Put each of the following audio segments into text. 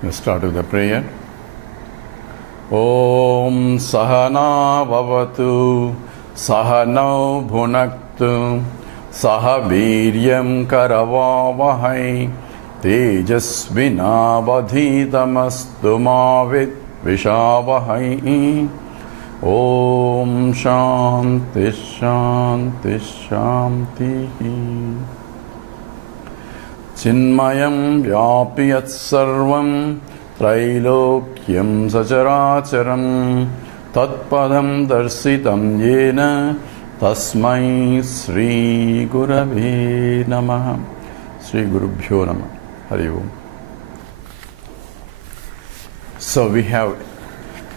Let's start with the prayer. Om Sahana Bhavatu Sahanau Bhunaktu Sahaviryam Karavavahai Tejasvinavadhitamastu Mavit Vishavahai. Om Shanti Shanti Shanti. Chinmayam Vyapiyat Sarvam Trailokyam Sacharacharam Tatpadam Darsitam Yena Tasmai Sri Gurave Namaha. Sri Gurubhyo Namaha. Hari Om. So we have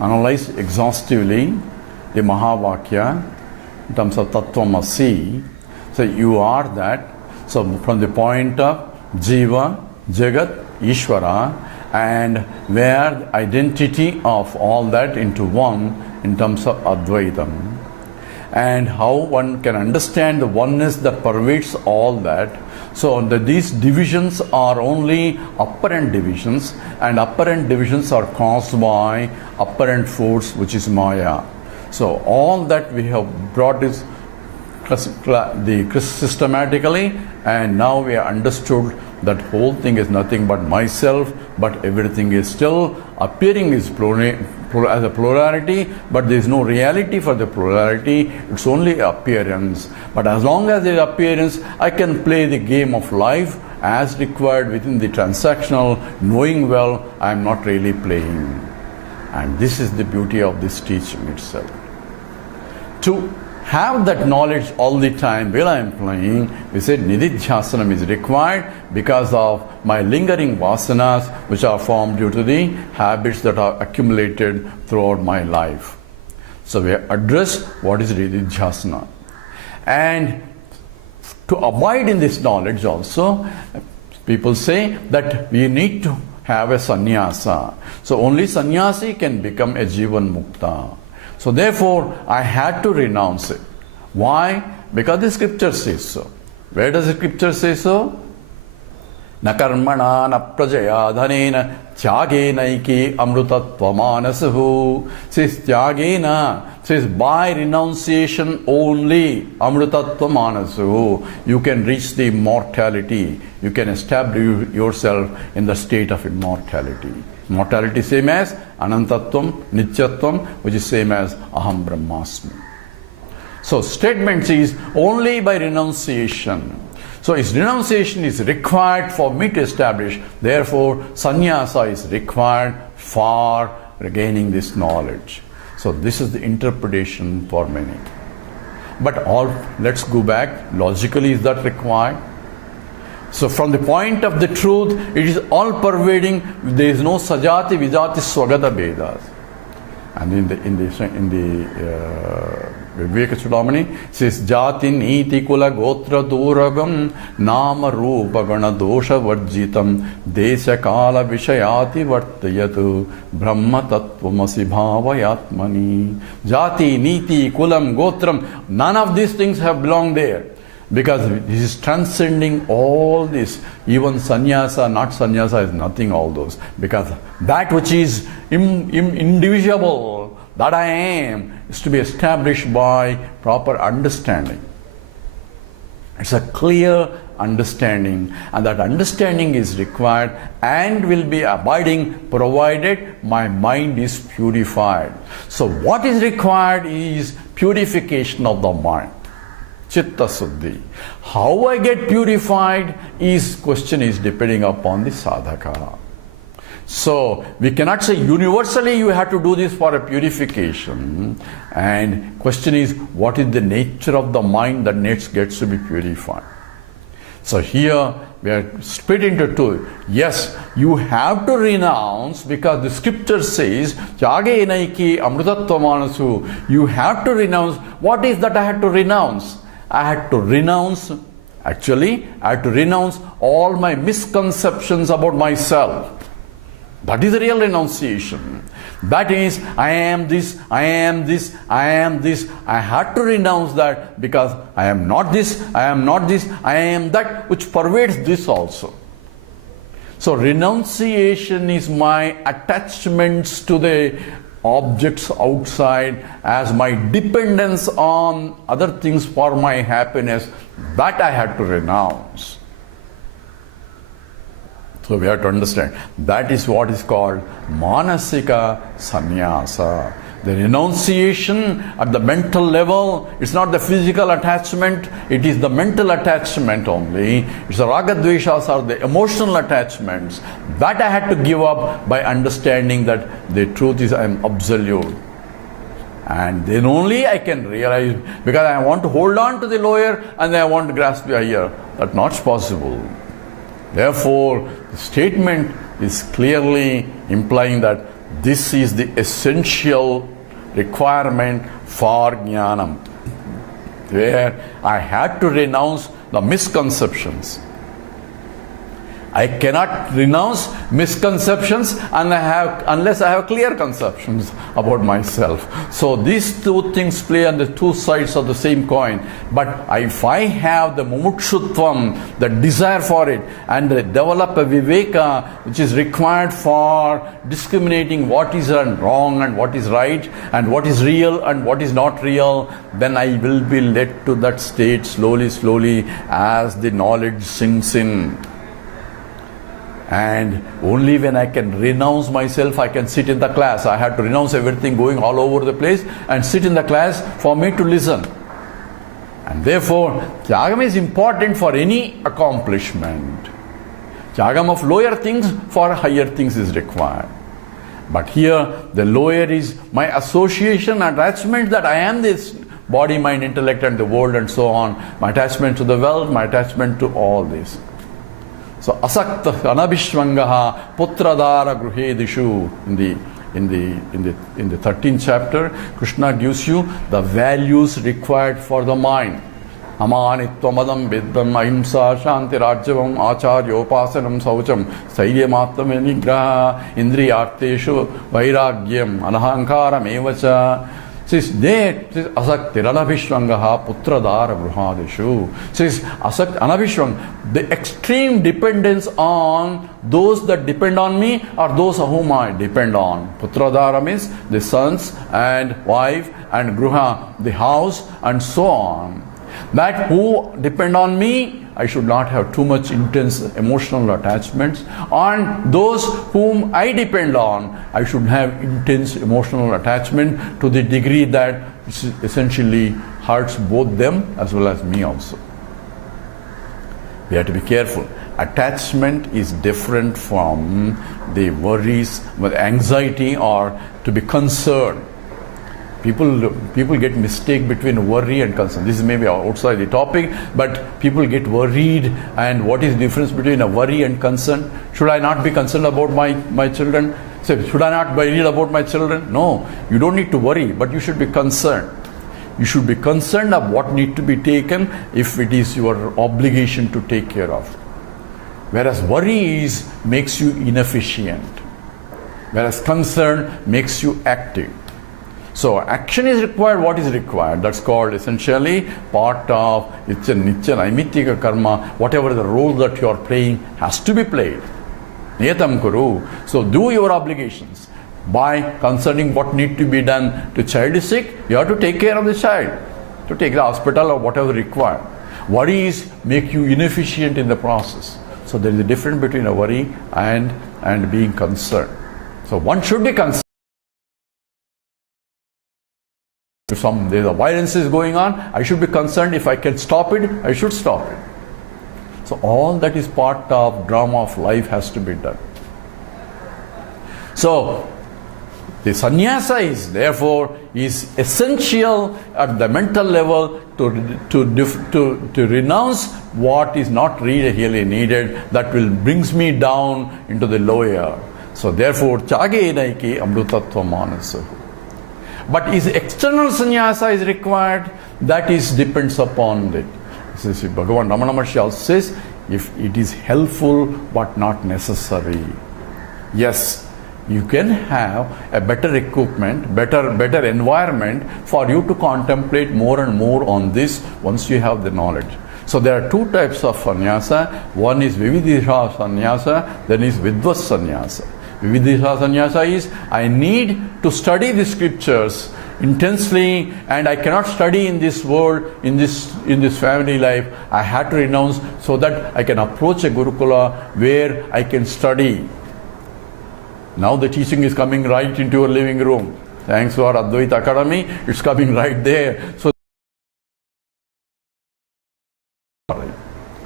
analyzed exhaustively the Mahavakya in terms of Tattvamasi. So you are that. So from the point of Jiva, Jagat, Ishvara, and where the identity of all that into one in terms of Advaitam, and how one can understand the oneness that pervades all that. So these divisions are only apparent divisions, and apparent divisions are caused by apparent force, which is Maya. So all that we have brought is systematically, and now we have understood that whole thing is nothing but myself, but everything is still appearing as a plurality, but there is no reality for the plurality, it's only appearance. But as long as there is appearance, I can play the game of life as required within the transactional, knowing well I am not really playing. And this is the beauty of this teaching itself. To have that knowledge all the time while I am playing, we said nididhyasanam is required because of my lingering vasanas which are formed due to the habits that are accumulated throughout my life. So we address what is nididhyasana. And to abide in this knowledge also, people say that we need to have a sannyasa. So only sannyasi can become a jivan mukta. So therefore, I had to renounce it. Why? Because the scripture says so. Where does the scripture say so? Na karmana na prajaya dhanena tyagena iki amrutatva manasuhu. Says tyagena, says by renunciation only amrutatva manasuhu you can reach the immortality. You can establish yourself in the state of immortality. Immortality same as Anantatvam, Nityatvam, which is same as Aham Brahmasmi. So statement is only by renunciation. So its renunciation is required for me to establish. Therefore, sannyasa is required for regaining this knowledge. So this is the interpretation for many. But let's go back. Logically, is that required? So from the point of the truth, it is all pervading. There is no sajati, vijati, swagata vedas. And in the Viveka Chudamani says jati niti kula gotra duragam nama rupa gana dosha varjitam desha kala vishayati vartayatu brahma tattvamasi bhavayatmani. Jati, niti, kulam, gotram, none of these things have belonged there. Because this is transcending all this. Even sannyasa, not sannyasa is nothing, all those. Because that which is indivisible, that I am, is to be established by proper understanding. It's a clear understanding, and that understanding is required and will be abiding provided my mind is purified. So what is required is purification of the mind. Chitta Suddhi. How I get purified question is depending upon the sadhaka. So we cannot say universally you have to do this for a purification. And question is, what is the nature of the mind that gets to be purified? So here we are split into two. Yes, you have to renounce because the scripture says, Jage enaiki amrutatva manasu. You have to renounce. What is that I had to renounce? I had to renounce all my misconceptions about myself. That is the real renunciation. That is, I am this, I am this, I am this. I had to renounce that because I am not this, I am not this, I am that, which pervades this also. So renunciation is my attachments to the objects outside as my dependence on other things for my happiness. That I had to renounce. So we have to understand that is what is called Manasika Sannyasa. The renunciation at the mental level, it's not the physical attachment, it is the mental attachment only. It's the ragadveshas or the emotional attachments. That I had to give up by understanding that the truth is I am absolute. And then only I can realize, because I want to hold on to the lower and I want to grasp the higher. That's not possible. Therefore, the statement is clearly implying that this is the essential requirement for jnanam, where I had to renounce the misconceptions. I cannot renounce misconceptions unless I have clear conceptions about myself. So these two things play on the two sides of the same coin. But if I have the mumukshutvam, the desire for it, and develop a viveka which is required for discriminating what is wrong and what is right, and what is real and what is not real, then I will be led to that state slowly as the knowledge sinks in. And only when I can renounce myself, I can sit in the class. I have to renounce everything going all over the place and sit in the class for me to listen. And therefore, Tyagam is important for any accomplishment. Tyagam of lower things for higher things is required. But here, the lower is my association, attachment that I am this body, mind, intellect and the world and so on. My attachment to the wealth, my attachment to all this. So asakta anabhishvangaha putradara gruhedishu in the 13th chapter, Krishna gives you the values required for the mind. Amanitvamadam viddam ahimsa shanti rajyavam acharyopasanam saucham sairyamattam nigraha indriyarteshu vairagyam anahankaram evacha. Says there, says asakti anabhishvangaha putradara bruhadishu. Says asakti anabhishvang, the extreme dependence on those that depend on me or those whom I depend on. Putradara means the sons and wife, and gruha, the house, and so on. That who depend on me, I should not have too much intense emotional attachments. On those whom I depend on, I should have intense emotional attachment to the degree that it essentially hurts both them as well as me also. We have to be careful. Attachment is different from the worries, anxiety, or to be concerned. People get mistake between worry and concern. This is maybe outside the topic, but people get worried. And what is the difference between a worry and concern? Should I not be concerned about my children? So should I not worry about my children? No, you don't need to worry, but you should be concerned. You should be concerned of what needs to be taken if it is your obligation to take care of. Whereas worry makes you inefficient, whereas concern makes you active. So action is required. What is required? That's called essentially part of Itcha Nitya Naimittika Karma. Whatever the role that you are playing has to be played. Niyatam Kuru. So do your obligations by concerning what need to be done. The child is sick, you have to take care of the child, to take the hospital or whatever required. Worries make you inefficient in the process. So there is a difference between a worry and being concerned. So one should be concerned. If there's a violence is going on, I should be concerned. If I can stop it, I should stop it. So all that is part of drama of life has to be done. So the sannyasa is essential at the mental level to renounce what is not really needed, that will brings me down into the lower. So therefore, chage naiki amrutatva manasahu. But is external sannyasa is required? That depends upon it. Bhagavan Ramana also says, if it is helpful but not necessary. Yes, you can have a better equipment, better environment for you to contemplate more and more on this once you have the knowledge. So there are two types of sannyasa. One is vividisha sannyasa, then is vidvas sannyasa. Vividisha sannyasa is I need to study the scriptures intensely, and I cannot study in this world, in this family life. I had to renounce so that I can approach a Gurukula where I can study. Now the teaching is coming right into your living room. Thanks to our Advaita Academy, it's coming right there. So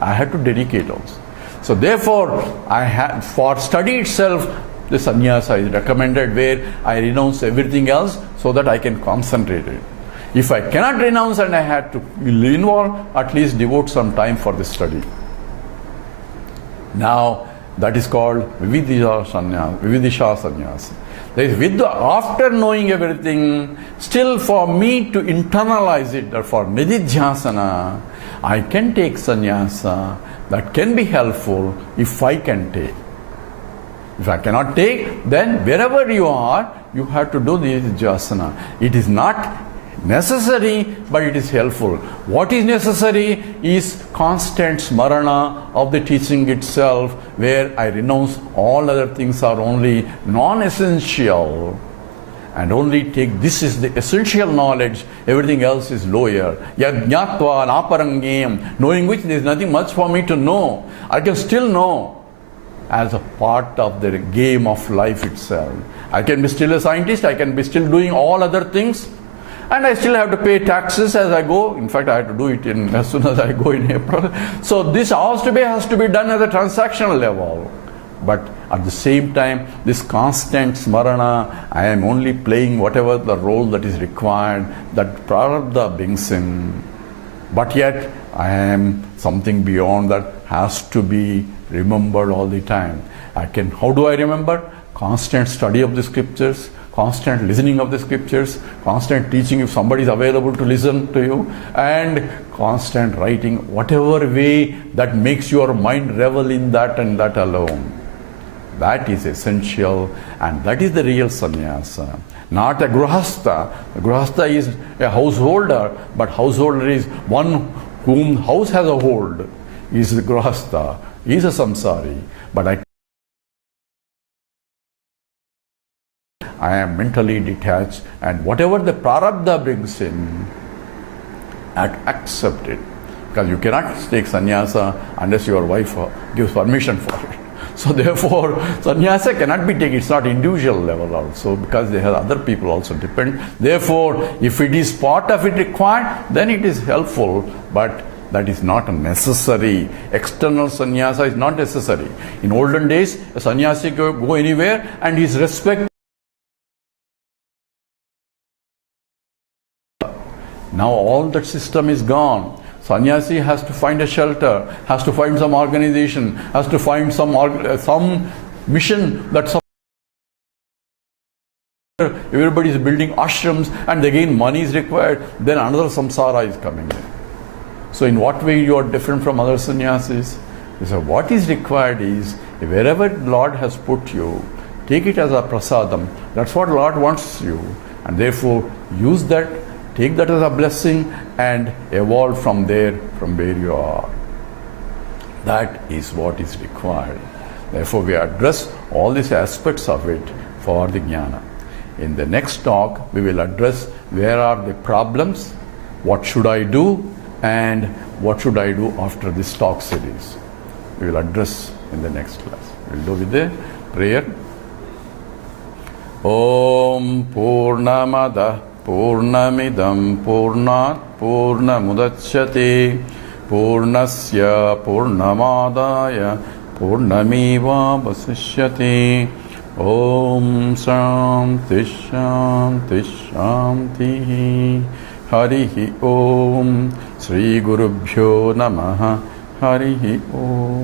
I had to dedicate also. So therefore, for study itself, the sannyasa is recommended, where I renounce everything else so that I can concentrate it. If I cannot renounce and I had to involve, at least devote some time for the study. Now, that is called vividisha sannyasa. That is, after knowing everything, still for me to internalize it, or for nididhyasana, I can take sannyasa. That can be helpful if I can take. If I cannot take, then wherever you are, you have to do the nididhyasana. It is not necessary, but it is helpful. What is necessary is constant smarana of the teaching itself, where I renounce all other things are only non-essential, and only take this is the essential knowledge, everything else is lower. Yajñatva naparangem, knowing which there is nothing much for me to know. I can still know as a part of the game of life itself. I can be still a scientist, I can be still doing all other things, and I still have to pay taxes as I go. In fact, I have to do it as soon as I go in April. So this has to be done at a transactional level. But at the same time, this constant smarana, I am only playing whatever the role that is required, that prarabdha brings in. But yet, I am something beyond that, has to be remembered all the time. How do I remember? Constant study of the scriptures, constant listening of the scriptures, constant teaching if somebody is available to listen to you, and constant writing, whatever way that makes your mind revel in that and that alone. That is essential, and that is the real sannyasa. Not a grihastha. A grihastha is a householder, but householder is one whom house has a hold. He is the grihastha. He is a samsari. But I am mentally detached, and whatever the prarabdha brings in, I accept it. Because you cannot take sannyasa unless your wife gives permission for it. So therefore, sannyasa cannot be taken. It's not individual level also, because they have other people also depend. Therefore, if it is part of it required, then it is helpful, but that is not necessary. External sannyasa is not necessary. In olden days, a sannyasi could go anywhere and his respect. Now all that system is gone. Sannyasi has to find a shelter, has to find some organization, has to find some mission that everybody is building ashrams, and again money is required. Then another samsara is coming in. So in what way you are different from other sannyasis? So what is required is, wherever Lord has put you, take it as a prasadam. That's what Lord wants you, and therefore use that. Take that as a blessing and evolve from there, from where you are. That is what is required. Therefore, we address all these aspects of it for the jnana. In the next talk, we will address where are the problems, what should I do, and what should I do after this talk series. We will address in the next class. We will do with the prayer. Om Purnamada Purnamidam Purnat Purnamudachyate Purnasya Purnamadaya Purnamiva Vasishyate. Om Shanti Shanti Shanti. Harihi Om. Sri Gurubhyo Namaha. Harihi Om.